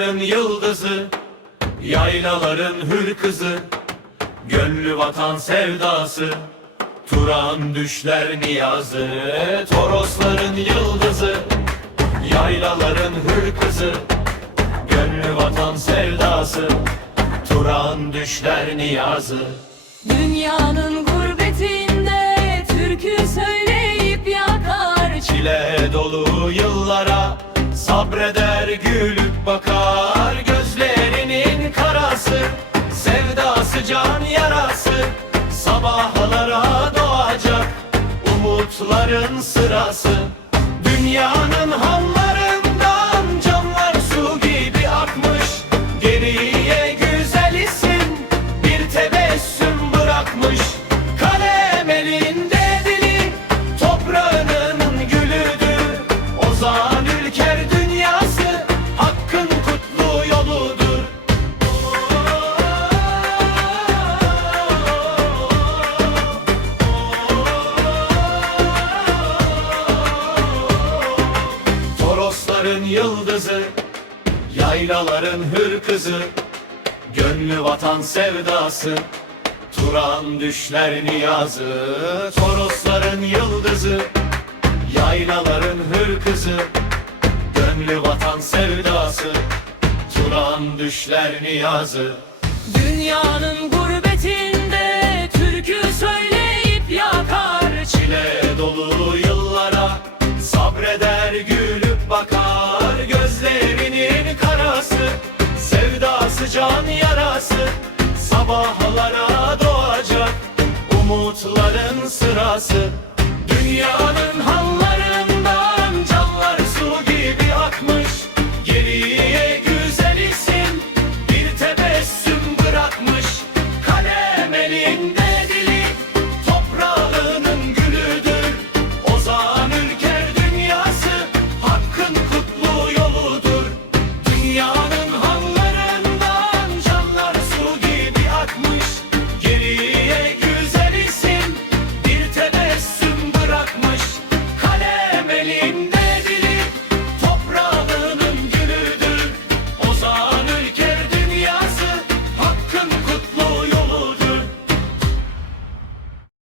Torosların yıldızı Yaylaların hür kızı Gönlü vatan sevdası Turan düşler niyazı Torosların yıldızı Yaylaların hür kızı Gönlü vatan sevdası Turan düşler niyazı. Dünyanın gurbetinde türkü söyleyip Sabreder gülüp bakar Gözlerinin karası. Sevdası can yarası. Sabahlara doğacak Umutların sırası. Dünyanın yıldızı Yaylaların hür kızı Gönlü vatan sevdası Turan düşler niyazı Torosların yıldızı Yaylaların hür kızı Gönlü vatan sevdası Turan düşler niyazı. Dünyanın gurbetinde türkü söyleyip yakar Çile dolu sırası. Dünyanın halları